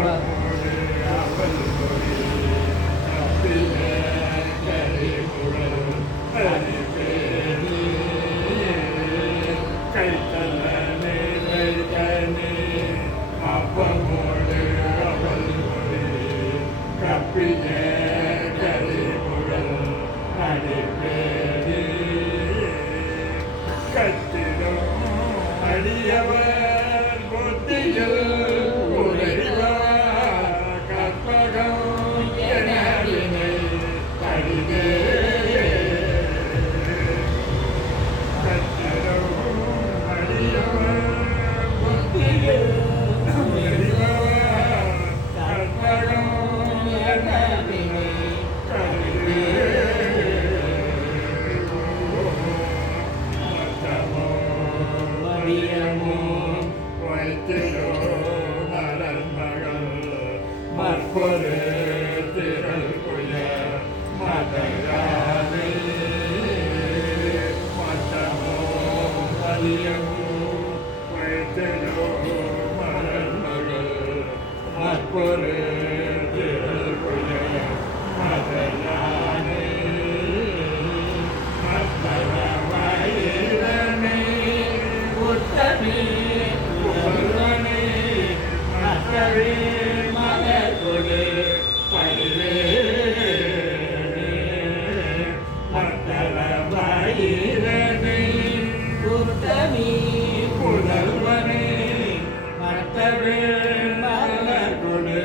அப்பமோடு அவள் மொழி கப்பிய கரிமுகல் அரிபேணி கைத்தலனே வைத்தனே அப்பமோடு அவள் மொழி கப்பிய கரிமுகல் அரிபேணி கத்திடும் அடியவர் புத்தியில் உரைவார் கற்பகம் எனவினை கடிதே கத்திடும் அடியவர் புத்தியில் உரைவார் கற்பகம் எனவினை கடிதே மற்பொரு திரள் புய மதயானை மட்டமோ மதியமோ வைத்திரோ மரண்மகள் மற்பொரு திரள் புய மதயானை மத்தர வயிறனை உத்தமே புகழ்வனை மற்றவே மலர்கொடு படுவே மத்தர வயிறனை உத்தமி புகழ்வனை மற்றவே மலர்கொடு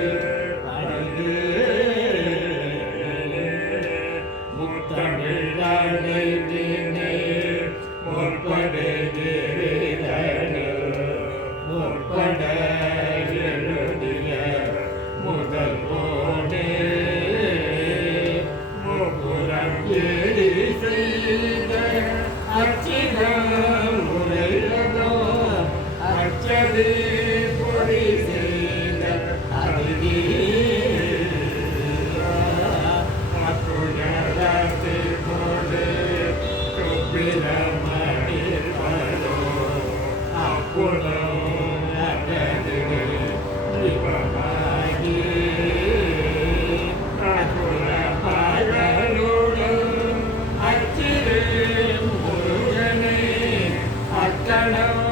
படுவே முத்தமிழனை வீணை முற்படுகிறீர்கள் முற்பட எழுதிய முதல்வோனே முப்புறம் ஏறி செய்த அச்சிடம் முறையதோ அச்சடி பொறி செய்த அருகே அக்குழி போடு துப்பிரமணிப்பதோ அப்புறம் அச்சிறு முருகனை அக்கணம்